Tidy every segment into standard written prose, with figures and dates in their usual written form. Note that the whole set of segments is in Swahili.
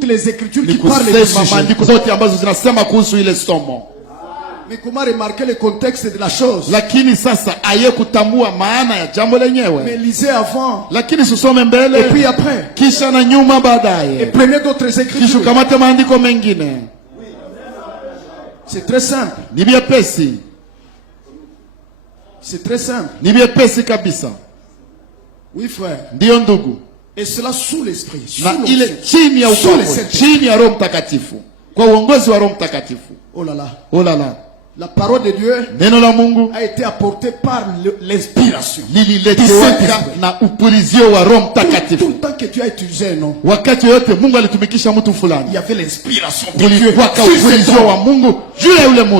toutes les écritures qui parlent de ce sujet. Mais comment remarquer le contexte de la chose? Mais lisez avant. Et puis après. Et prenez d'autres écritures. C'est très simple. C'est très simple. Oui, frère. Et cela sous l'esprit. Sous oh là là. Oh là là. La parole de Dieu a été apportée par l'inspiration. Tout le temps que Dieu a utilisé un nom, il y avait l'inspiration de Dieu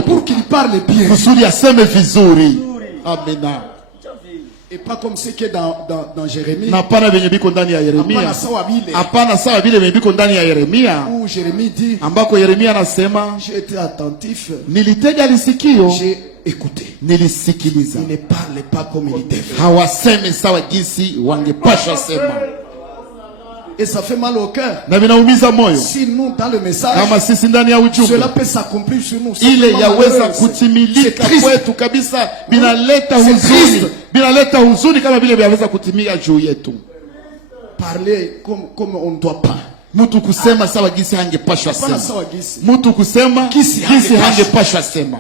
pour qu'il parle bien. Amen. Et pas comme ce qui est dans Jérémie. Où Jérémie dit, j'ai été attentif, j'ai écouté. Il ne parle pas comme il devait. Et ça fait mal au cœur. Si nous dans le message, cela peut s'accomplir sur nous. C'est triste. Parler comme on ne doit pas. Mutu kusema sawa gisi hangepashwa sema. Mutu kusema gisi hangepashwa sema.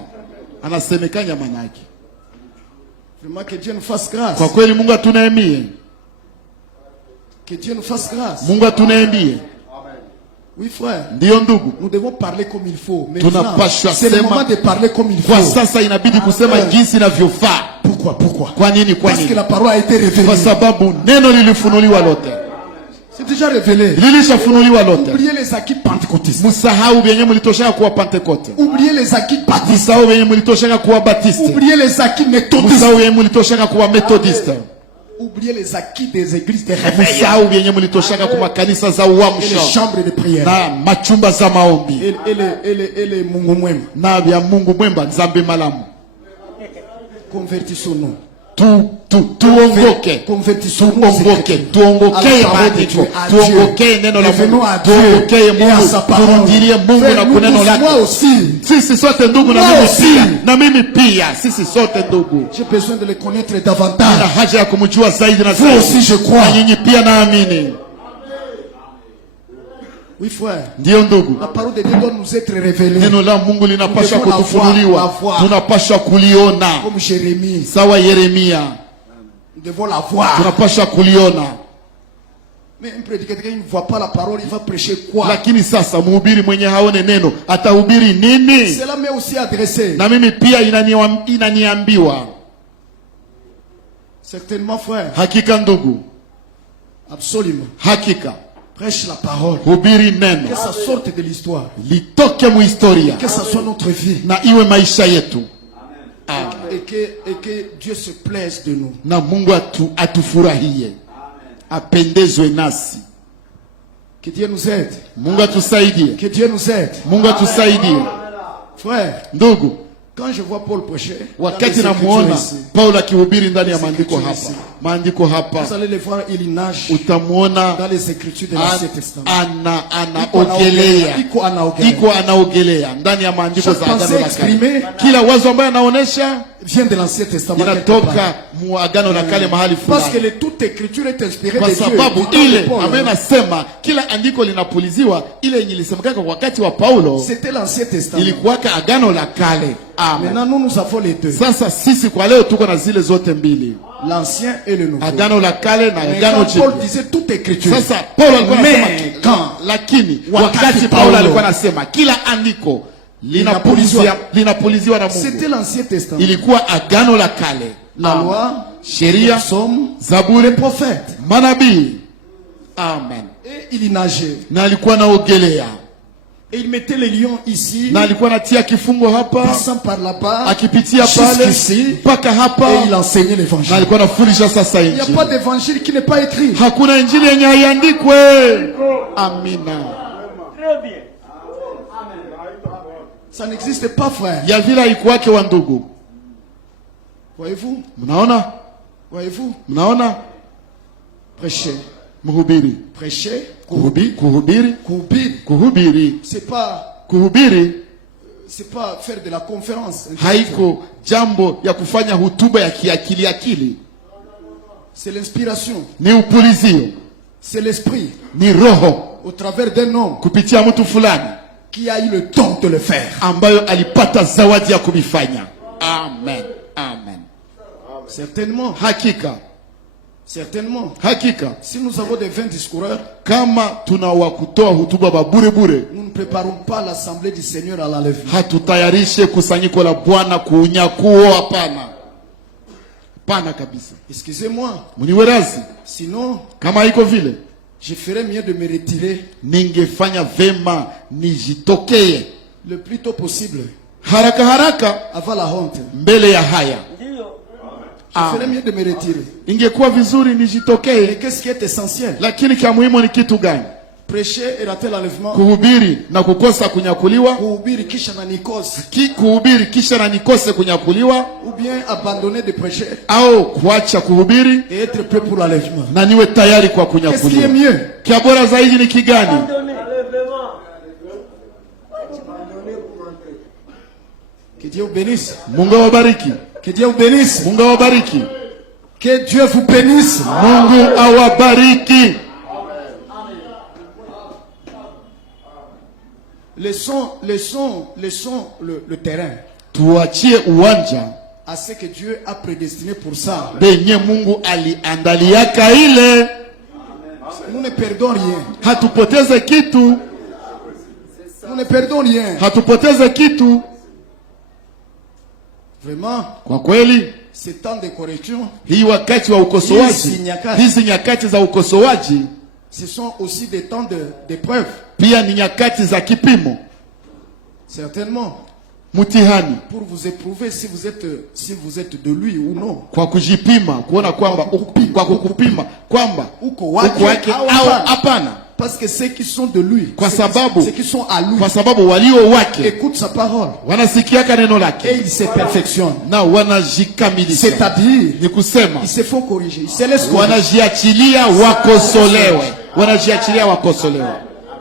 Anasemekanya manaki. Vraiment que Dieu nous fasse grâce. Kwa kweli Mungu atunaemie. Que Dieu nous fasse grâce. Mungu atunaemie. Oui frère. Ndio ndugu. Nous devons parler comme il faut. Tunapashwa c'est le moment de parler comme il faut. Kwa sasa inabidi kusema jinsi inavyofaa. Pourquoi? Kwa nini? Parce que la parole a été révélée. Kwa sababu neno lilifunuliwa lote. C'est déjà révélé. Oubliez les acquis pentecôtistes. Oubliez les acquis baptistes. Oubliez les acquis méthodistes. Oubliez les acquis des églises de réveil. Et les chambres de prière. Et les mungumwem. Convertissons-nous. Tuongoke maandiko, tuongoke neno la Mungu, tuongoke Mungu, turudilie Mungu na kuneno lake. Sisi sote ndugu, na mimi pia, sisi sote ndugu. J'ai besoin de le connaître davantage. Nina haja ya kumjua zaidi na zaidi. Vous aussi je crois. Na nyinyi pia naamini. Oui frère. Ndio ndugu. La parole de Dieu doit nous être révélée. Neno la Mungu linapaswa kutufunuliwa. Tunapaswa kuliona. Comme Jérémie. Sawa Yeremia. Nous devons la voir. Tunapaswa kuliona. Mais un prédicateur qui ne voit pas la parole, il va prêcher quoi? Lakini sasa mhubiri mwenye haone neno atahubiri nini? Cela m'est aussi adressé. Na mimi pia inaniambiwa. Certainement frère. Hakika ndugu. Absolument. Hakika. Prêche la parole. Hubiri neno. Que ça sorte de l'histoire. Litoke mu historia. Que ça soit notre vie. Na iwe maisha yetu. Amen. Et que Dieu se plaise de nous. Na Mungu atufurahie. Apendezwe nasi. Que Dieu nous aide. Mungu atusaidie. Que Dieu nous aide. Mungu atusaidie. Frère. Ndugu. Quand je vois Paul prêcher, wakati namuona Paulo akihubiri ndani ya maandiko hapa, vous allez le voir, il nage utamuona dans les écritures de l'Ancien Testament. Anaogelea ndani ya maandiko za Agano la Kale. Kila wazo ambayo anaonesha vient de l'Ancien Testament. Inatoka mu Agano la Kale mahali fulani. Parce que toute écriture est inspirée de Dieu. Kwa sababu ile ambaye nasema kila andiko linapuliziwa, ile yenye ilisemekana kwa wakati wa Paulo, c'était l'Ancien Testament. Ilikuwa Agano la Kale. Maintenant nous avons les deux. Sasa sisi kwa leo tuko na zile zote mbili. L'ancien et le nouveau. Agano la Kale na Agano Jipya. Paul disait toute écriture. Sasa Paulo alikuwa anasema lakini wakati Paulo alikuwa anasema kila andiko linapuliziwa na Mungu. C'était l'Ancien Testament. Ilikuwa Agano la Kale. La loi, sheria, Zaburi, les prophètes, manabii. Amen. Et il nageait. Na alikuwa anaogelea. Et il mettait les lions ici. Na alikuwa anatia kifungo hapa. Passant par là-bas. Akipitia pale mpaka hapa. Et il enseignait l'évangile. Na alikuwa anafundisha sasa injili. Il n'y a pas d'évangile qui n'est pas écrit. Hakuna injili yenye haiandikwe. Amina. Très bien. Ça n'existe pas, frère. Ya vile haikuwake wa ndugu. Voyez-vous? Mnaona? Voyez-vous? Mnaona? Prêchez. Mhubiri. Prêcher. Kuhubiri. Kuhubiri. Kuhubiri. C'est pas. Kuhubiri. C'est pas faire de la conférence. Haiko jambo ya kufanya hutuba ya kiakili. C'est l'inspiration. Ni upulizio. C'est l'esprit. Ni roho. Au travers d'un homme. Kupitia mtu fulani. Qui a eu le don de le faire. Ambayo alipata zawadi ya kumifanya. Amen. Amen. Certainement. Hakika. Certainement. Hakika. Si nous avons des 20 discoureurs, kama tunawa kutoa hutuba ba bure bure, nous ne préparons pas l'assemblée du Seigneur à l'enlèvement. Hatutayarishe kusanyiko la Bwana kuunyakuo. Hapana. Hapana kabisa. Excusez-moi. Muniwerazi. Sinon, kama iko vile, je ferais mieux de me retirer. Ningefanya vema nijitokee le plus tôt possible. Haraka haraka. Avant la honte. Mbele ya haya. Je ferais mieux de me retirer. Ingekuwa vizuri nijitokee. Mais qu'est-ce qui est essentiel? Lakini kia muhimu ni kitu gani? Prêcher et rater l'enlèvement. Kuhubiri na kukosa kunyakuliwa. Kuhubiri kisha na nikose. Kuhubiri kisha na nikose kunyakuliwa. Ou bien abandonner de prêcher. Au kuacha kuhubiri. Et être prêt pour l'enlèvement. Na niwe tayari kwa kunyakuliwa. Qu'est-ce qui est mieux? Kia bora zaidi ni kigani? Que Dieu vous bénisse. Mungu awabariki. Que Dieu vous bénisse. Mungu awabariki. Que Dieu vous bénisse. Mungu awabariki. Laissons le terrain. Tuachie uwanja à ce que Dieu a prédestiné pour ça. Benye Mungu aliandaliaka ile. Nous ne perdons rien. Hatupoteze kitu. Nous ne perdons rien. Hatupoteze kitu. Vraiment. Kwa kweli. Ce temps de correction. Hii wakati wa ukosoaji. Hizi nyakati za ukosoaji. Ce sont aussi des temps d'épreuve. Pia ni nyakati za kipimo. Certainement. Mutihani. Pour vous éprouver si vous êtes de lui ou non. Kwa kujipima, kuona kwamba kwa kukupima kwamba uko wake au hapana. Parce que ceux qui sont de lui, ceux qui sont à lui, kwa sababu walio wake écoute sa parole. Wanasikiaka neno lake. Et ils se perfectionnent. Na wanajikamilisha. C'est-à-dire, ni kusema, ils se font corriger. Ils se laissent corriger. Wanajiachilia wakosolewe. Wanajiachilia wakosolewe.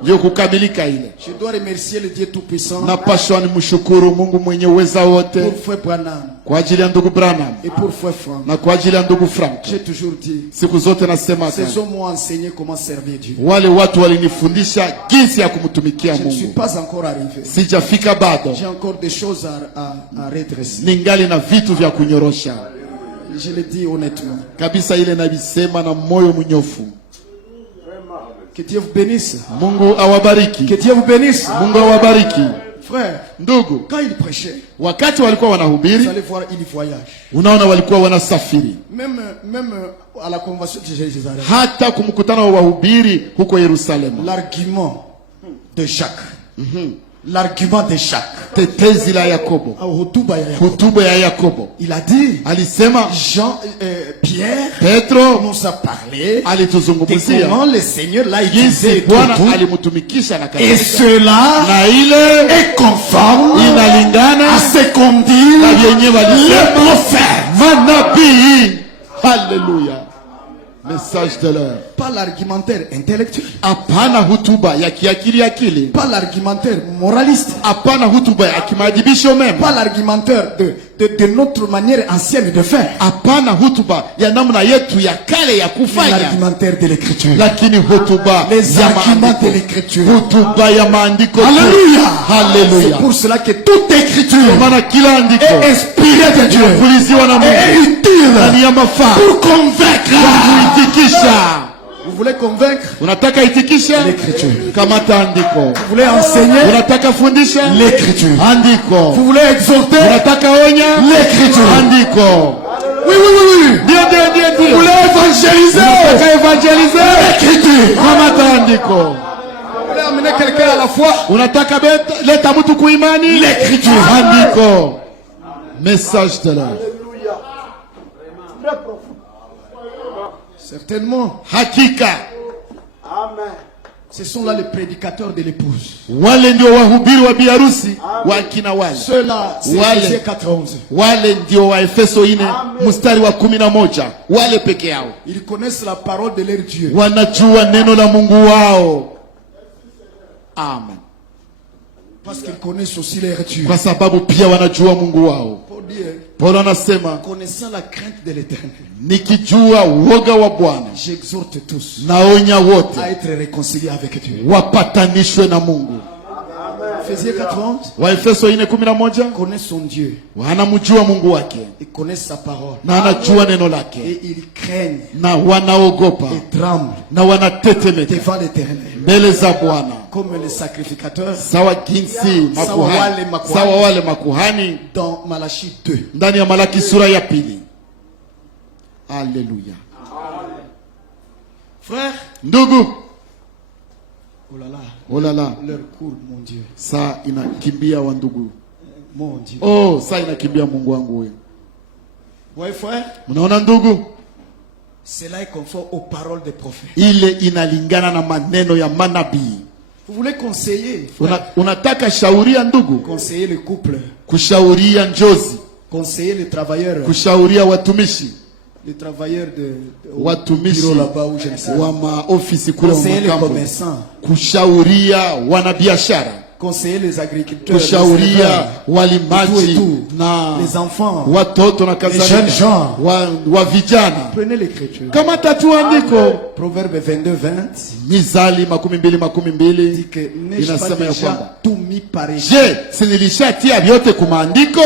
Ndio kukamilika ile. Je dois remercier le Dieu tout-puissant. Napaswa nimshukuru Mungu mwenye uweza wote. Pour frère Branham. Kwa ajili ya ndugu Branham. Et pour frère Frank. Na kwa ajili ya ndugu Frank. J'ai toujours dit. Siku zote nasema ces hommes m'ont enseigné comment servir Dieu. Wale watu walinifundisha jinsi ya kumtumikia Mungu. Je ne suis pas encore arrivé. Sijafika bado. J'ai encore des choses à redresser. Ningali na vitu vya kunyorosha. Je le dis honnêtement. Kabisa ile nabisema na moyo mnyofu. Que Dieu vous bénisse. Mungu awabariki. Que Dieu vous bénisse. Mungu awabariki. Frère, ndugu, quand il prêchait, wakati walikuwa wanahubiri, vous allez voir, il voyage. Unaona walikuwa wanasafiri. Même à la convention de Jérusalem. Hata kumkutano wa wahubiri huko Yerusalemu. L'argument de Jacques. L'argument de Jacques. Tetezi la Yakobo. Hotuba ya Yakobo. Il a dit. Alisema. Pierre. Petro. Commence à parler. Alituzungumzia. Comment le Seigneur l'a utilisé. Bwana alimutumikisha na kanisa. Et cela. Na ile. Est conforme. Inalingana. À ce qu'on dit. Na vyenye walisema. Les prophètes. Manabii. Alléluia. Message de l'heure. Pas l'argumentaire intellectuel. Apana hutuba ya kiakili. Pas l'argumentaire moraliste. Apana hutuba ya kimaadibisho mema. Pas l'argumentaire de notre manière ancienne de faire. Apana hutuba ya namna yetu ya kale ya kufanya. L'argumentaire de l'écriture. Lakini hutuba les arguments de l'écriture. Hutuba ya maandiko. Alléluia. Alléluia. C'est pour cela que toute écriture maana kila andiko est inspirée de Dieu. Kuliziwa na Mungu. Et utile pour convaincre. Vous voulez convaincre? Unataka itikisha? L'écriture. Kamata andiko. Vous voulez enseigner? Unataka fundisha? L'écriture. Andiko. Vous voulez exhorter? Unataka onya? L'écriture. Andiko. Oui. Ndio. Vous voulez évangéliser? Unataka évangéliser? L'écriture. Kamata andiko. Vous voulez amener quelqu'un à la foi? Unataka leta mtu kuimani? L'écriture. Andiko. Message de l'heure. Certainement. Hakika. Amen. Ce sont là les prédicateurs de l'épouse. Wale ndio wahubiri wa biharusi wa kina wale. Ceux-là, c'est Ephésiens 4:11. Wale ndio wa Efeso 4 mstari wa 11. Wale peke yao. Ils connaissent la parole de leur Dieu. Wanajua neno la Mungu wao. Amen. Parce qu'ils connaissent aussi leur Dieu. Kwa sababu pia wanajua Mungu wao. Paulo anasema, connaissant la crainte de l'Éternel, nikijua woga wa Bwana, j'exhorte tous naonya wote à être réconciliés avec Dieu. Wapatanishwe na Mungu. Ephésiens 4:11. Waefeso 4:11. Connaissent son Dieu. Wanamjua Mungu wake. Ils connaissent sa parole. Na anajua neno lake. Et ils craignent. Na wanaogopa. Et tremblent. Na wanatetemeka devant l'Éternel. Mbele za Bwana. Comme les sacrificateurs. Sawa jinsi makuhani. Sawa wale makuhani. Dans Malachie 2. Ndani ya Malaki sura ya 2. Alléluia. Frère. Ndugu. Oh là là. Oh là là. Leur cours, mon Dieu. Saa inakimbia wa ndugu. Mon Dieu. Oh, saa inakimbia Mungu wangu wewe. Ouais, frère. Unaona ndugu? Cela est conforme aux paroles des prophètes. Ile inalingana na maneno ya manabii. Vous voulez conseiller? Unataka shauria ndugu? Conseiller le couple. Kushauria njozi. Conseiller les travailleurs. Kushauria watumishi. Les travailleurs de watumishi là-bas où je ne sais. Wa maofisi kule conseiller les commerçants. Kushauria wanabiashara. Conseiller les agriculteurs. Kushauria walimaji na les enfants. Watoto na kadhalika. Les jeunes gens. Wa vijana. Prenez l'écriture. Kama tatu andiko. Proverbe 22:20. Mizali 22:22 inasema ya kwamba tout mis par écrit. Je, si nilishatia vyote kumaandiko?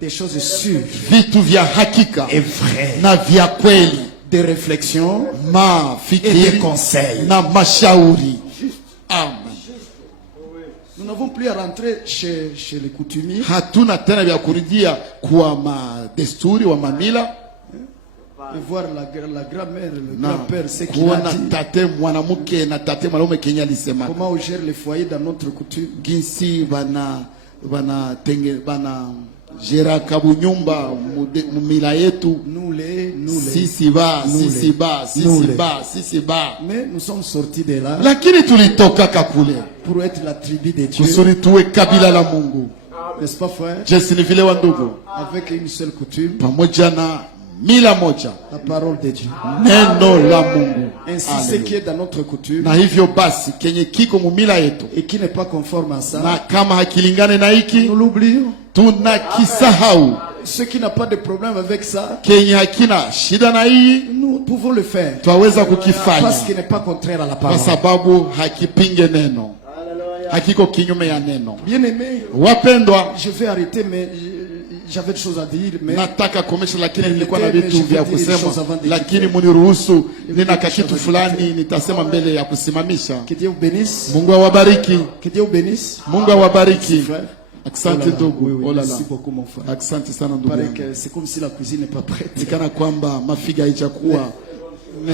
Des choses sûres. Vitu vya hakika. Et vrai. Na vya kweli. Des réflexions. Mafikiri. Et des conseils. Na mashauri. Amen. Nous n'avons plus à rentrer chez les coutumiers. Hatuna tena vya kurudia kwa madesturi wa mamila. Et voir la grand-mère, le grand-père, ce qu'il a dit. Tate mwanamke na tate mwanaume Kenya alisema. Comment on gère les foyers dans notre coutume. Ginsi bana jera kabunyumba mumila yetu. Sisi ba. Mais nous sommes sortis de là. Lakini tulitoka kakule. Pour être la tribu de Dieu. Kusudi tuwe kabila la Mungu. N'est-ce pas, frère? Jesi ni vile wa ndugu. Avec une seule coutume. Pamoja na mila moja. La parole de Dieu. Neno la Mungu. Ainsi ce qui est dans notre coutume. Na hivyo basi kenye kiko mumila yetu. Et qui n'est pas conforme à ça. Na kama hakilingane na hiki. Nous l'oublions. Tunakisahau. Ce qui n'a pas de problème avec ça. Kenye hakina shida na hii. Nous pouvons le faire. Twaweza kukifanya. Parce qu'il n'est pas contraire à la parole. Kwa sababu hakipinge neno. Hakiko kinyume ya neno. Bien aimé. Wapendwa. Je vais arrêter mais j'avais des choses à dire mais nataka komesha lakini nilikuwa na vitu vya kusema lakini muniruhusu nina kitu fulani nitasema mbele ya kusimamisha. Que Dieu vous bénisse. Mungu awabariki. Que Dieu vous bénisse. Mungu awabariki. Asante ndugu. Oh là là. Merci beaucoup mon frère. Asante sana ndugu. C'est comme si la cuisine n'est pas prête. Nikana kwamba mafiga haijakuwa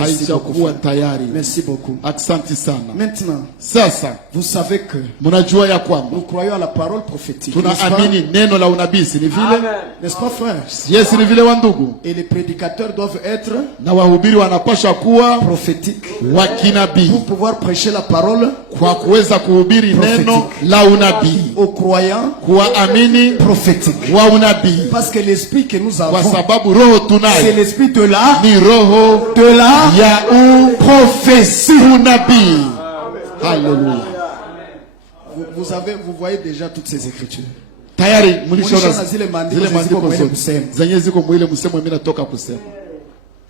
haijakuwa tayari. Merci beaucoup. Asante sana. Maintenant, sasa vous savez que mnajua ya kwamba nous croyons à la parole prophétique. Tunaamini neno la unabii, ni vile? N'est-ce pas frère? Yes, ni vile wa ndugu. Et les prédicateurs doivent être na wahubiri wanapaswa kuwa prophétiques wa kinabii pour pouvoir prêcher la parole kwa kuweza kuhubiri neno la unabii aux croyants kwa amini prophétique wa unabii. Parce que l'esprit que nous avons, kwa sababu roho tunayo, c'est l'esprit de la, ni roho de la ya prophétie, unabii. Haleluya. Vous voyez déjà toutes ces écritures. Tayari mlishaona zile maandiko zenye ziko mwile msemo mimi natoka kusema.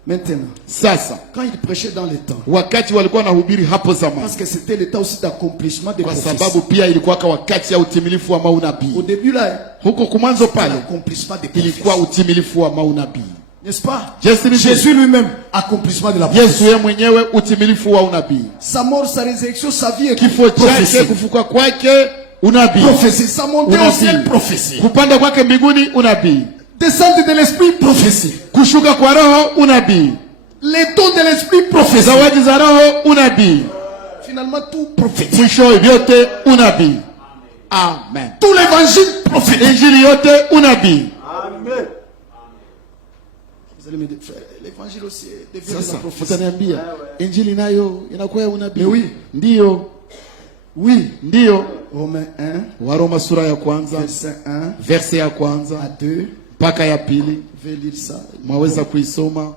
Maintenant, sasa quand il prêchait dans les temps, wakati walikuwa nahubiri hapo zamani, parce que c'était le temps aussi d'accomplissement des prophéties, kwa sababu pia ilikuwa wakati ya utimilifu wa maunabii. Au début là, huko kumwanzo pale ilikuwa utimilifu wa maunabii. N'est-ce pas? Jésus lui-même, accomplissement de la prophétie. Yesu yeye mwenyewe utimilifu wa unabii. Sa mort, sa résurrection, sa vie, kifo chake, kufuka kwake, unabii. Prophétie, sa montée au ciel, prophétie. Kupanda kwake mbinguni, unabii. Descente de l'esprit, prophétie. Kushuka kwa roho, unabii. Les dons de l'esprit, prophétie. Zawadi za roho, unabii. Finalement tout prophétique. Mwisho vyote unabii. Amen. Tout l'évangile prophétique. Injili yote unabii. Amen. Vous allez me dire, frère, l'évangile aussi devient de la prophétie. Utaniambia injili nayo inakuwa unabii. Mais oui. Ndio. Oui. Ndio. Romains 1. Waroma sura ya kwanza. Verset 1. Verset ya kwanza. À 2. Mpaka ya pili. Je vais lire ça. Mwaweza kuisoma.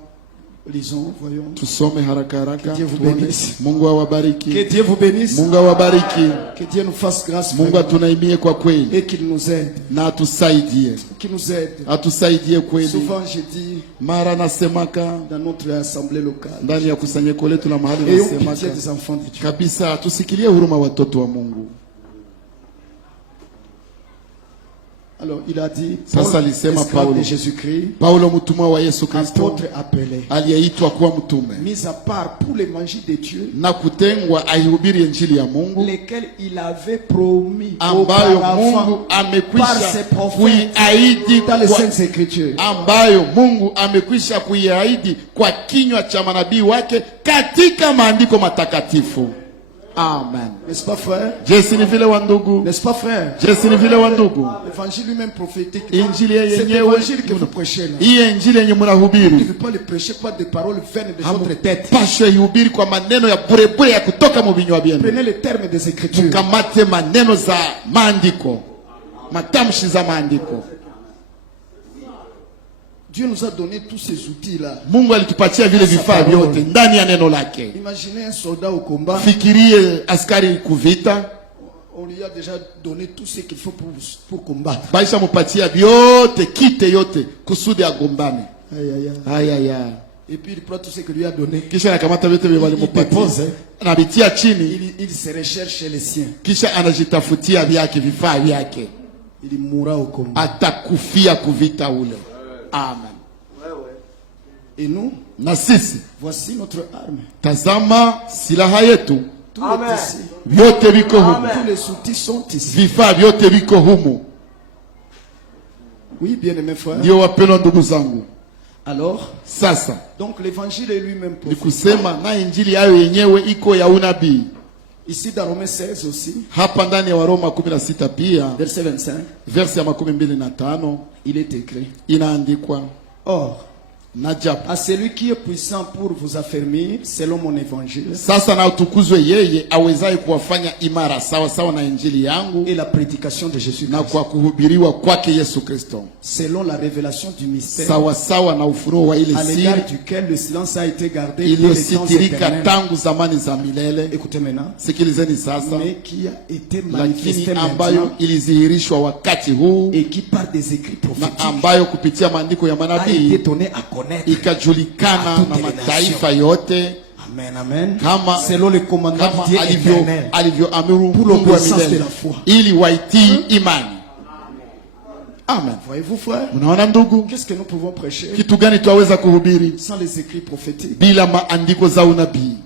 Lisons, voyons. Tusome haraka haraka. Que Dieu vous bénisse. Mungu awabariki. Que Dieu vous bénisse. Mungu awabariki. Que Dieu nous fasse grâce. Mungu atunaimie kwa kweli. Et qu'il nous aide. Na atusaidie. Qu'il nous aide. Atusaidie kweli. Souvent je dis mara nasemaka dans notre assemblée locale. Ndani ya kusanyiko letu la mahali Ayons nasemaka. pitié des enfants de Dieu. Kabisa tusikilie huruma watoto wa Mungu. Alors il a dit, sasa alisema Paulo de Jésus-Christ, Paulo mtumwa wa Yesu Kristo, apôtre appelé, aliyeitwa kuwa mtume, mis à part pour l'évangile de Dieu, na kutengwa aihubiri injili ya Mungu, lesquels il avait promis ambayo Mungu amekwisha kuiahidi dans les saintes écritures, ambayo Mungu amekwisha kuiahidi kwa kinywa cha manabii wake katika maandiko matakatifu. Amen. N'est-ce pas frère? Jesi ni vile wa ndugu. N'est-ce pas frère? Jesi ni vile wa ndugu. L'évangile lui-même prophétique. Injili c'est yenyewe. l'évangile que vous prêchez là. Hii injili yenye mnahubiri. Vous ne pouvez pas le prêcher par des paroles vaines de votre tête. Pasha ihubiri kwa maneno ya bure ya kutoka mu vinywa vyenu. Prenez les termes des écritures. Mkamate maneno za maandiko. Matamshi za maandiko. Dieu nous a donné tous ces outils là. Mungu alitupatia vile vifaa vyote ndani ya neno lake. Imaginez un soldat au combat. Fikirie askari kuvita. On lui a déjà donné tout ce qu'il faut pour combattre. Baisha mupatia vyote, kite yote kusudi agombane. Aïe aïe. Et puis il prend tout ce que lui a donné. Kisha anakamata vyote vile walimpatia. Anabitia chini. Il se recherche chez les siens. Kisha anajitafutia vyake vifaa vyake. Il mourra au combat. Atakufia kuvita ule. Amen. Et nous, na sisi, voici notre arme. Tazama silaha yetu. Amen. Vyote viko humu. Tous les outils sont ici. Vifaa vyote viko humu. Oui, bien aimé frère. Ndio wapendwa ndugu zangu. Alors, sasa, donc l'évangile est lui-même prophétique. Nikusema na injili yayo yenyewe iko ya unabii. Ici dans Romains 16 aussi. Hapa ndani ya Waroma 16 pia. Verset 25. Verset ya 25. Il est écrit. Inaandikwa. Or, à celui qui est puissant pour vous affermir selon mon évangile. Sasa na utukuzwe yeye awezaye kuwafanya imara sawa sawa na injili yangu. Et la prédication de Jésus. Na kwa kuhubiriwa kwake Yesu Kristo. Selon la révélation du mystère. Sawa sawa na ufunuo wa ile siri. À l'égard duquel le silence a été gardé. Iliyositirika tangu zamani za milele. Écoutez maintenant. Sikilizeni sasa. Mais qui a été manifesté ambayo ilizihirishwa wakati huu. Et qui par des écrits prophétiques. Na ambayo kupitia maandiko ya manabii. A été donné à connaître. Ikajulikana na mataifa yote. Amen, amen. Kama selon le commandement de Dieu éternel. Alivyoamuru pour l'obéissance de la foi. Ili waitii imani. Amen. Voyez-vous frère? Unaona ndugu? Qu'est-ce que nous pouvons prêcher? Kitu gani tuweza kuhubiri? Sans les écrits prophétiques. Bila maandiko za unabii.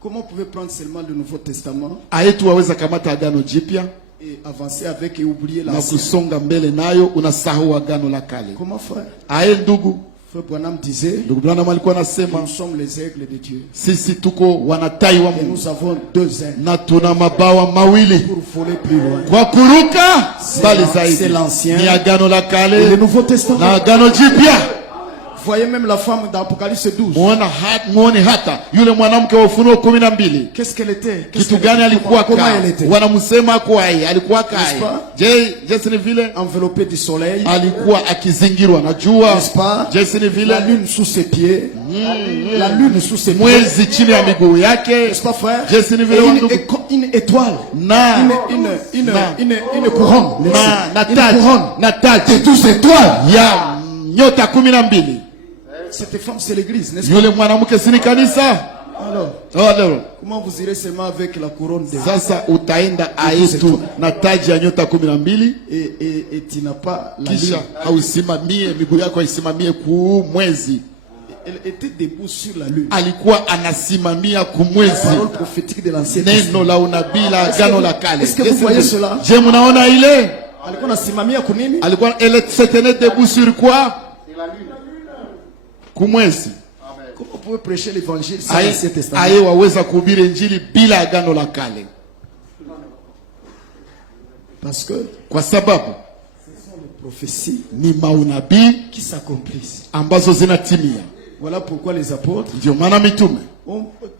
Comment vous pouvez prendre seulement le Nouveau Testament? Ayetu waweza kamata agano jipya. Et avancer avec et oublier l'ancien. Na kusonga mbele nayo unasahau agano la kale. Comment frère? Aye ndugu. Frère Branham disait. Ndugu Branham alikuwa anasema. Nous sommes les aigles de Dieu. Sisi tuko wanatai wa Mungu. Et nous avons deux ailes. Na tuna mabawa mawili. Pour voler plus loin. Kwa kuruka bali zaidi. C'est l'ancien. Ni agano la kale. Et le Nouveau Testament. Na agano jipya. Voyez même la femme d'Apocalypse 12. Muone hata yule mwanamke wa Ufunuo 12. Qu'est-ce qu'elle était? Kitu gani alikuwa comment elle était? Wanamsema kwa yeye alikuwa kai. Je ni vile enveloppé du soleil. Alikuwa akizingirwa na jua. N'est-ce pas? Je ni vile la lune sous ses pieds. La lune sous ses pieds. Mwezi chini ya miguu yake. N'est-ce pas frère? Je ni vile une étoile. Na une couronne. Na couronne. Na taji. C'est tous étoiles. Ya nyota 12. Cette femme c'est l'église, n'est-ce pas? Yule mwanamke si ni kanisa? Alors, comment vous irez seulement avec la couronne de sasa utaenda aitu na taji ya nyota 12 et tu n'as pas la kisha hausimamie miguu yako haisimamie ku mwezi. Elle était debout sur la lune. Alikuwa anasimamia ku mwezi. Parole prophétique de l'Ancien Testament. Neno la unabii la agano la kale. Est-ce que vous voyez cela? Je mnaona ile? Alikuwa anasimamia ku nini? Alikuwa elle se tenait debout sur quoi? Kumwezi. Comment vous pouvez prêcher l'évangile sans l'Ancien Testament? Aye waweza kuhubiri injili bila agano la kale. Parce que kwa sababu prophéties ni maunabii qui s'accomplissent. ambazo zinatimia. Voilà pourquoi les apôtres, Ndio maana mitume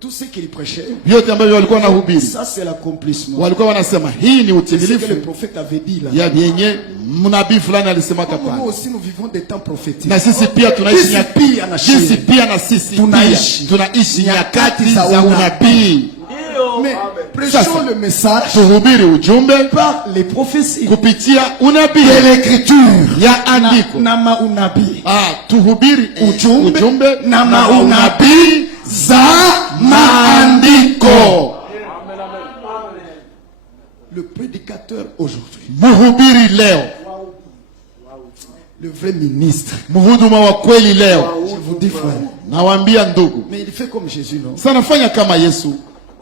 tout ce qu'ils prêchaient, vyote ambavyo walikuwa wanahubiri, ça c'est l'accomplissement. walikuwa wanasema hii ni C'est ce que utimilifu le prophète avait dit là. ya vyenye mnabii fulani alisema Comme nous kapana. aussi nous vivons des temps prophétiques. Na sisi pia tunaishi Sisi pia na sisi tunaishi nyakati za unabii. Mais prêchons le message Tuhubiri ujumbe par les prophéties kupitia unabii de l'écriture ya andiko. na maunabii. Tuhubiri ujumbe na maunabii za maandiko. Le prédicateur aujourd'hui, Mhubiri leo, le vrai ministre, mhuduma wa kweli leo, je vous dis frère, nawaambia ndugu, mais il fait comme Jésus, non? sana fanya kama Yesu.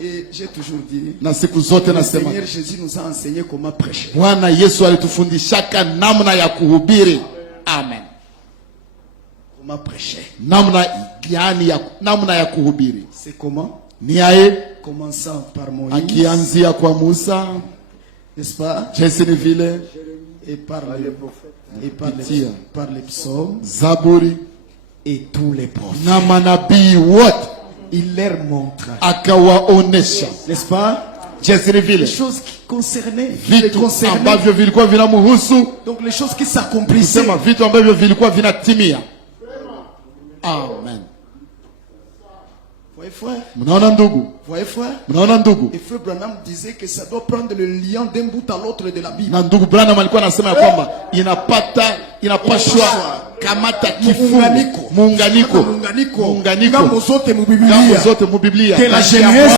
Et j'ai toujours dit, Na siku zote le nasema Seigneur Jésus nous a enseigné comment prêcher. Bwana Yesu alitufundishaka namna ya kuhubiri. Amen. Comment prêcher? Namna ya kuhubiri. C'est comment? Ni aye Commençant par Moïse, akianzia kwa Musa, n'est-ce pas? jinsi ni vile Et par les prophètes, et par les psaumes, Zaburi et tous les prophètes. na manabii wote Il leur montre, akawaonesha, n'est-ce pas? jinsi ni Les vile choses qui concernaient, les vitu concernaient. ambavyo vilikuwa vinamhusu, Donc les choses qui s'accomplissaient. kusema vitu ambavyo vilikuwa vinatimia. Amen. Voyez frère, Mnaona ndugu, voyez frère. mnaona ndugu. Et frère Branham disait que ça doit prendre le lien d'un bout à l'autre de la Bible. Na ndugu Branham alikuwa anasema ya kwamba inapashwa kamata kifungu, muunganiko Ngambo zote mu ngambo Biblia. zote mu Biblia, Que la Genèse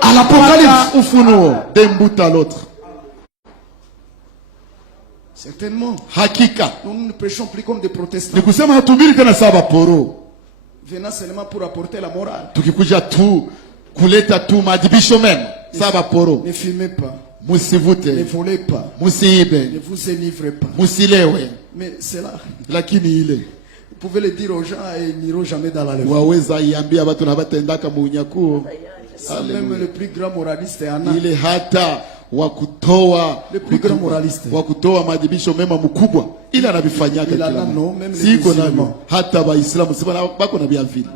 à l'Apocalypse, ufunuo d'un bout à l'autre. certainement. Hakika Nous ne prêchons plus comme des protestants, ni kusema hatubiri tena saba poro, venant seulement pour apporter la morale. tukikuja tu kuleta tu maadibisho mema saba poro. Ne fumez pas, ne Musivute, volez pas, ne musiibe, vous enivrez pas. musilewe. Mais c'est là. Lakini ile Vous pouvez le dire aux gens et ils n'iront jamais dans la lèvre. waweza iambia watu na batendaka mu unyakuo. Même le plus grand moraliste est Anna. Ile hata wakutoa Le plus grand moraliste. wakutoa maadibisho mema mkubwa, ila anavifanyaka Ila kila no, mtu. même les Siko musulmans. navyo hata Waislamu sema bako na vya vile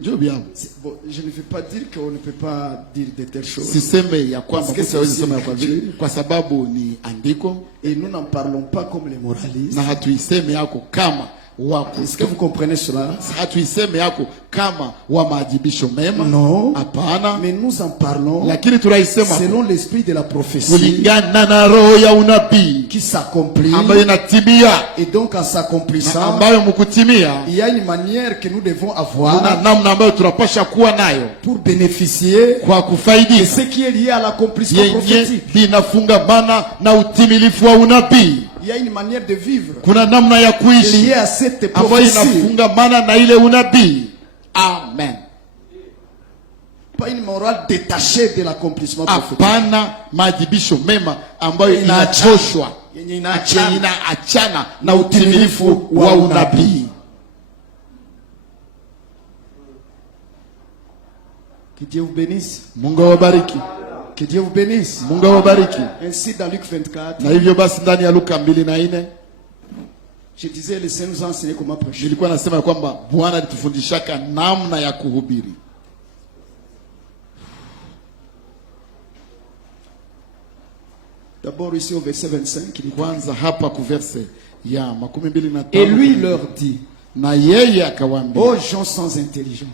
ndio vyao. Bon, je ne veux pas dire qu'on ne peut pas dire de telles choses. Siseme ya kwamba Parce que mtu hawezi c'est sema ya kwa vile, kwa sababu ni andiko, Et nous n'en parlons pas comme les moralistes. na hatuiseme yako kama Est-ce que vous comprenez cela? hatuiseme yako kama wa maadibisho mema. Non. Hapana, Mais nous en parlons lakini tunaisema selon l'esprit de la prophétie kulingana na roho ya unabii qui s'accomplit. ambayo inatimia, Et donc en s'accomplissant, ambayo mkutimia il y a une manière que nous devons kuna avoir namna ambayo tunapasha kuwa nayo pour bénéficier kwa de kufaidika ce qui est lié à l'accomplissement yenye prophétique. inafungamana na utimilifu wa unabii. Il y a une manière de vivre Kuna namna ya qui est liée kuishi à cette ambayo prophétie. inafungamana na ile unabii. Amen. Pas une morale détachée de l'accomplissement prophétique. Hapana maadibisho mema ambayo inachoshwa, Yenye inaachana. inaachana na utimilifu wa unabii. Que Dieu vous bénisse. Mungu awabariki, Que Dieu vous bénisse. Mungu awabariki. Ainsi dans Luc 24, Na hivyo basi ndani ya Luka 2:4 je disais, le Seigneur nous a enseigné comment prêcher. nilikuwa nasema ya kwamba Bwana alitufundishaka namna ya kuhubiri. D'abord ici au verset 25, il dit, Kwanza hapa kuverse ya 25, et lui leur dit, na yeye akawaambia, ô gens sans intelligence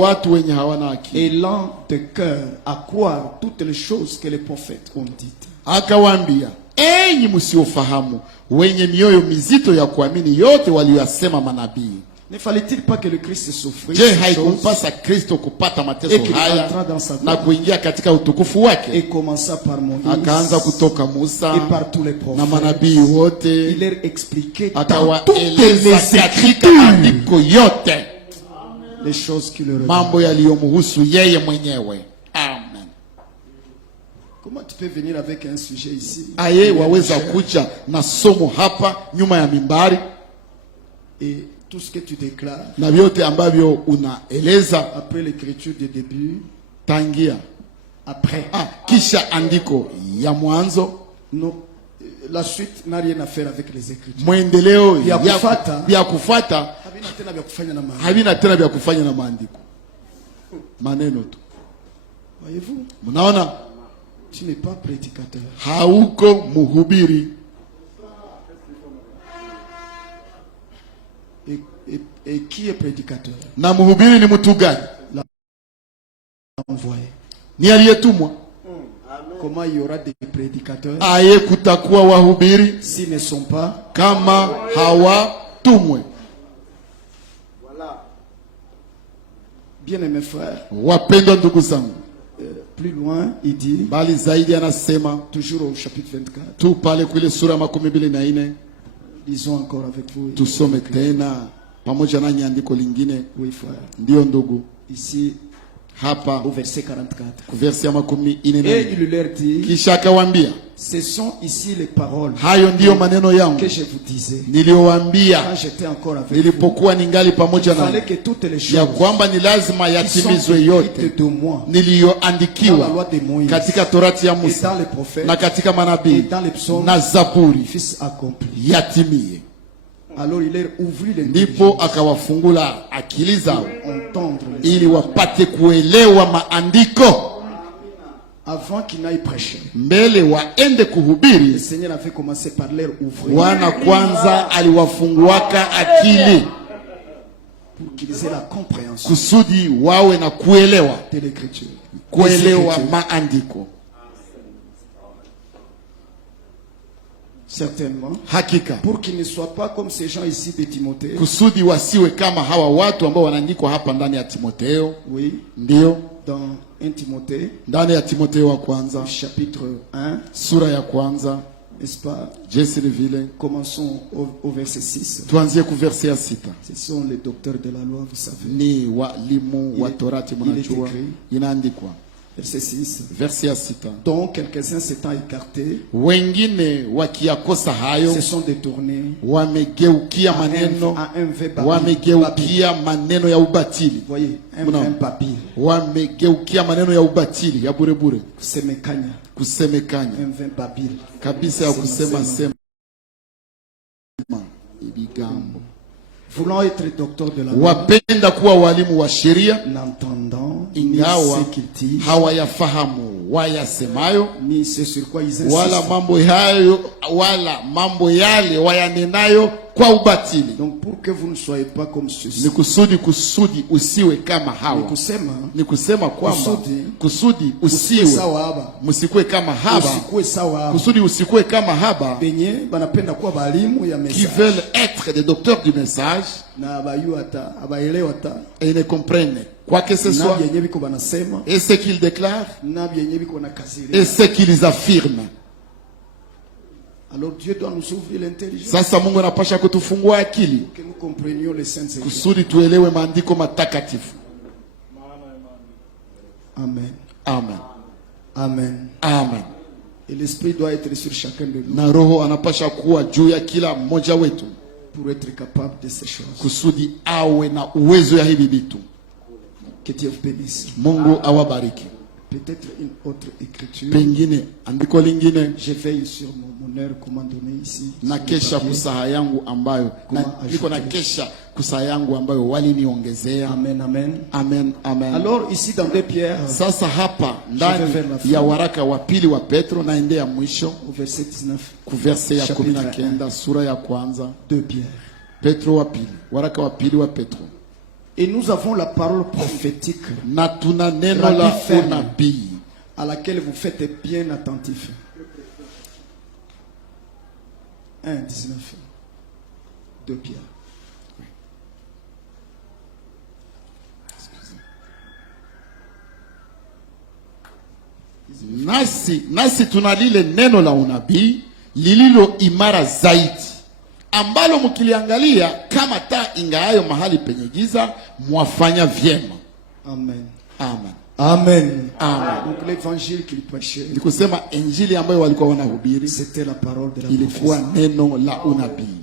watu wenye hawana akili, et lents de cœur à croire toutes les choses que les prophètes ont dites. akawaambia, enyi msiofahamu, wenye mioyo mizito ya kuamini yote waliyosema manabii. Ne fallait-il pas que le Christ souffrisse Je, ces choses haikumpasa Kristo kupata et mateso qu'il haya entra dans sa na gloire kuingia katika utukufu wake? et commença par Moïse Akaanza kutoka Musa et par tous les na prophètes. manabii wote, Il leur expliquait dans toutes akawaeleza les katika écritures andiko yote les choses qui leur mambo yaliyomhusu yeye mwenyewe. Amen. Comment tu peux venir avec un sujet ici Aye waweza kuja na somo hapa nyuma ya mimbari et tout ce que tu déclares na vyote ambavyo unaeleza après l'écriture du début, tangia après kisha andiko ya mwanzo Non, la suite n'a rien à faire avec les Écritures. Mwendeleo ya kufuata havina tena vya kufanya na maandiko. Maneno tu. Voyez-vous? Mnaona? Tu n'es pas prédicateur. Hauko muhubiri. Et qui est prédicateur? Na muhubiri ni mtu gani? Envoyé. Ni aliyetumwa. Comment il y aura des prédicateurs? Aye kutakuwa wahubiri s'ils ne sont pas kama hawatumwe. Voilà. Bien-aimés frères. Wapendwa ndugu zangu. Plus loin, il dit, bali zaidi anasema, toujours au chapitre 24. Tu pale kule sura 24. Lisons encore avec vous. Tusome tena pamoja nanyi andiko lingine. Oui frère. Ndio ndugu. Ici hapa au verset 44. Verset 44. Et il leur dit, kisha akawaambia, ce sont ici les paroles hayo ndiyo maneno yangu que je vous disais niliyowaambia quand j'étais encore avec nilipokuwa ningali pamoja na ya kwamba ni lazima yatimizwe yote niliyoandikiwa katika Torati ya Musa na katika manabii na Zaburi yatimie. Ndipo akawafungula akili zao ili wapate kuelewa maandiko. Avant qu'il n'aille prêcher, mbele waende kuhubiri, le Seigneur avait commencé par leur ouvrir. Bwana kwanza aliwafunguaka akili pour qu'ils aient la compréhension kusudi wawe na kuelewa de l'écriture, kuelewa maandiko. Certainement. Hakika. Pour qu'ils ne soient pas comme ces gens ici de Timothée. Kusudi wasiwe kama hawa watu ambao wanaandikwa hapa ndani ya Timotheo. Oui. Ndio. Dans 1 Timothée. Ndani ya Timotheo wa kwanza. Chapitre 1. Sura ya kwanza. N'est-ce pas? Jesi vile. Commençons au verset 6. Tuanzie ku verset ya 6. Ce sont les docteurs de la loi, vous savez. Ni walimu wa Torati mnajua. Inaandikwa. Verset 6. Verset ya 6. Donc quelques-uns s'étant écartés, wengine wakiyakosa hayo, se sont détournés, wamegeukia maneno ya ubatili. Voyez, un vain babil. Wamegeukia maneno ya ubatili ya burebure. Kusemekanya. Un vain babil. Kabisa ya kusema sema ibigambo. Voulant être docteur de la loi, wapenda kuwa walimu wa sheria, n'entendant ingawa hawayafahamu wayasemayo, ni ce sur quoi ils insistent, wala mambo yale wayanenayo kwa ubatili. Donc pour que vous ne soyez pas comme ceux-ci, ni kusudi usiwe kama hawa. Ni kusema kwamba kusudi usiwe msikue kama haba, kusudi usikue kama haba, benye banapenda kuwa balimu ya message, qui veulent être des docteurs du message, na abayuata abaelewa ta, et ne comprennent quoi que ce soit, et ce qu'ils déclarent, et ce qu'ils affirment. Alors Dieu doit nous ouvrir l'intelligence. Sasa Mungu anapasha kutufungua akili que nous comprenions les saintes écritures. Kusudi tuelewe maandiko matakatifu. Amen. Amen. Amen. Amen. Et l'esprit doit être sur chacun de nous. Na roho anapasha kuwa juu ya kila mmoja wetu pour être capable de ces choses. Kusudi awe na uwezo ya hivi vitu. Que Dieu vous bénisse. Mungu awabariki. Peut-être une autre écriture. Pengine andiko lingine. Je veille sur mon heure comment donner ici. Na kesha kusaha yangu ambayo niko na kesha kusaha yangu ambayo waliniongezea. Amen, amen. Amen, amen. Alors ici dans 2 Pierre. Sasa hapa ndani ya waraka wa pili wa Petro naendea mwisho. Au verset 19. Ku verset ya 19 sura ya kwanza. 2 Pierre. Petro wa pili, waraka wa pili wa Petro. Et nous avons la parole prophétique, na tuna neno la unabii, à laquelle vous faites bien attentif. 1, 19. 2 Pierre. Nasi tuna lile neno la unabii lililo imara zaidi, ambalo mkiliangalia kama taa ingaayo mahali penye giza, mwafanya vyema. Amen. Amen. Amen. Amen. Donc l'évangile qu'il prêchait, ni kusema injili ambayo walikuwa wanahubiri, c'était la parole de la ilikuwa neno la unabii.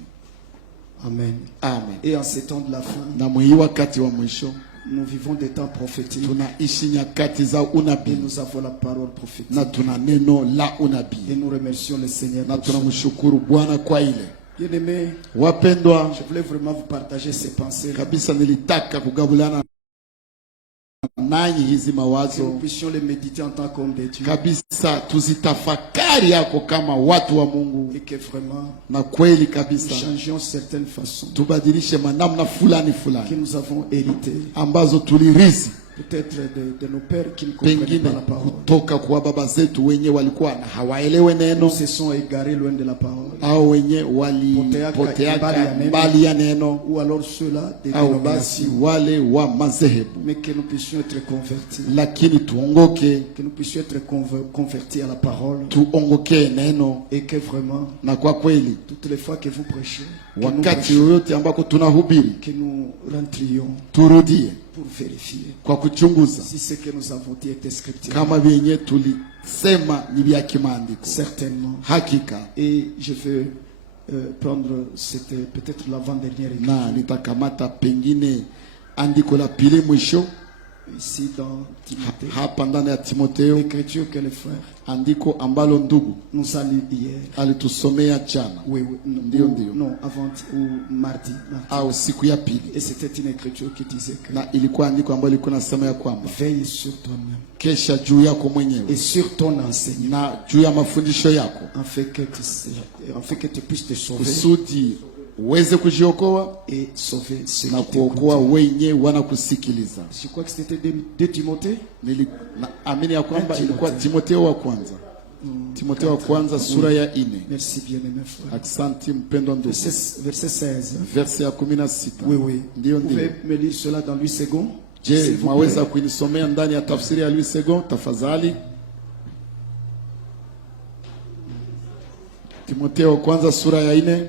Amen. Amen. Et en ces temps de la fin, na mwi wakati wa mwisho, nous vivons des temps prophétiques. Tunaishi nyakati za unabii. Et nous avons la parole prophétique. Na tuna neno la unabii. Et nous remercions le Seigneur. Na tunamshukuru Bwana kwa ile. Bien-aimés, wapendwa, je voulais vraiment vous partager ces pensées. Kabisa nilitaka kugabulana nanyi hizi mawazo. Que nous puissions les méditer en tant qu'hommes de Dieu. Kabisa tuzitafakari yako kama watu wa Mungu. Et que vraiment na kweli kabisa nous changions certaines façons. Tubadilishe manamna fulani que nous avons hérité. Ambazo tulirithi. Peut-être de nos pères qui ne comprenaient pas la parole. Kutoka kwa baba zetu wenye walikuwa hawaelewe neno. Se sont égarés loin de la parole. Au wenye walipoteaka mbali ya neno. Ou alors ceux-là des basi wale wa madhehebu. Mais que nous puissions être convertis. Lakini tuongoke. Que nous puissions être convertis à la parole. Tuongoke neno. Et que vraiment na kwa kweli toutes les fois que vous prêchez, wakati yoyote ambako tunahubiri, que nous rentrions turudie pour vérifier kwa kuchunguza si ce que nous avons dit était scripture. Kama vyenye tulisema ni vya kimaandiko. Certainement. Hakika. Et je veux prendre c'était peut-être l'avant-dernière écriture. Na nitakamata pengine andiko la pili mwisho. Ici dans Timothée. Hapa ndani ya Timotheo. L'écriture que le frère andiko ambalo ndugu nous a lu hier. Alitusomea jana. Oui, ndio. Non, avant ou mardi. Au siku ya pili. Et c'était une écriture qui disait que na ilikuwa andiko ambalo lilikuwa nasema ya kwamba veille sur toi-même. Kesha juu yako mwenyewe. Et sur ton enseignement. Na juu ya mafundisho yako. En fait que tu puisses te sauver. Kusudi uweze kujiokoa et sauver ceux na kuokoa wenye wanakusikiliza. Je crois que c'était de Timothée. Amini ya kwamba ilikuwa Timotheo wa kwanza. Timotheo wa kwanza sura ya 4. Merci bien-aimé frère. Asante mpendwa ndugu. Verset 16. Verset ya 16. Oui. Ndio. Vous pouvez me lire cela dans Louis II? Je, mwaweza kunisomea ndani ya tafsiri ya Louis II tafadhali? Timotheo kwanza sura ya 4.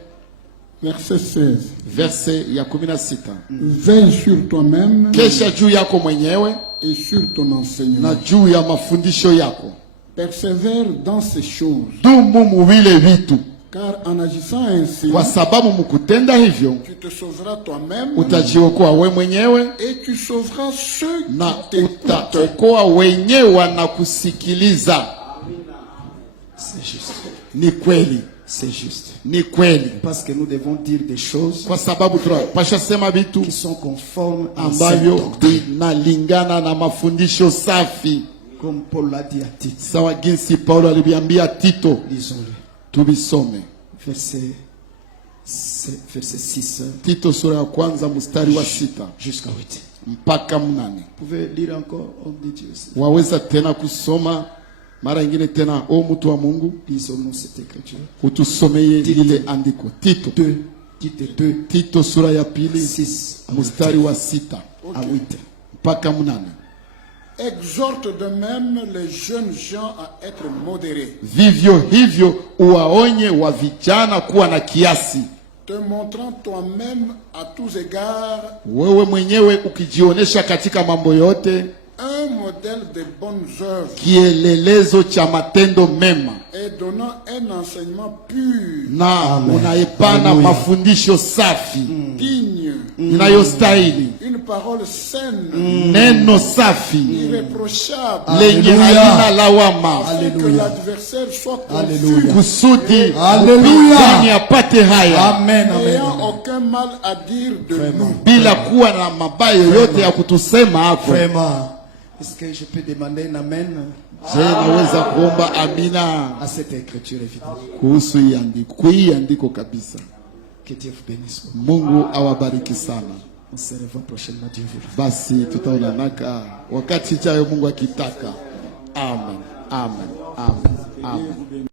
Verset 16. Verset ya 16. Veille sur toi-même. Kesha juu yako mwenyewe. Et sur ton enseignement. Na juu ya mafundisho yako. Persévère dans ces choses. Dumu muwile vitu. Car en agissant ainsi, kwa sababu mkutenda hivyo, tu te sauveras toi-même. Utajiokoa wewe mwenyewe. Et tu sauveras ceux na utaokoa wenye wanakusikiliza. C'est juste. Ni kweli. C'est juste. Ni kweli. Parce que nous devons dire des choses kwa sababu tunapasha sema vitu qui sont conformes ambavyo vinalingana na mafundisho safi. Comme Paul l'a dit à Tito. Sawa jinsi Paulo aliambia Tito. Lisons-le. Tubisome. Verset 6. Tito sura ya kwanza mstari wa 6 jusqu'à 8. Mpaka 8. Vous pouvez lire encore homme de Dieu. Waweza tena kusoma mara nyingine tena o mtu wa Mungu. Lisons-nous cette écriture. Utusomeye ile andiko. Tito 2. Tito sura ya pili 6 mstari wa 6 à 8. Mpaka 8. Exhorte de même les jeunes gens à être modérés. Vivyo hivyo uwaonye wa vijana kuwa na kiasi. Te montrant toi-même à tous égards. Wewe mwenyewe ukijionesha katika mambo yote. Un modèle de bonnes œuvres. Kielelezo cha matendo mema. Et donnant un enseignement pur. Na unaipana mafundisho safi. Digne. Inayostahili. Une parole saine. Neno safi. Irréprochable. Lenye halina lawama. Que l'adversaire soit confus. Kusudi. Alléluia. Apate haya. Amen. N'ayant aucun mal à dire de nous. Bila kuwa na mabaya yote ya kutusema hapo. Vraiment. Est-ce que je peux demander un amen? Je naweza kuomba amina à cette écriture évidemment. Kuhusu hii andiko. Hii andiko kabisa. Que Dieu vous bénisse. Mungu awabariki sana. On se revoit prochainement Dieu voulant. Basi tutaonana wakati ujao Mungu akitaka. Amen. Amen. Amen. Amen.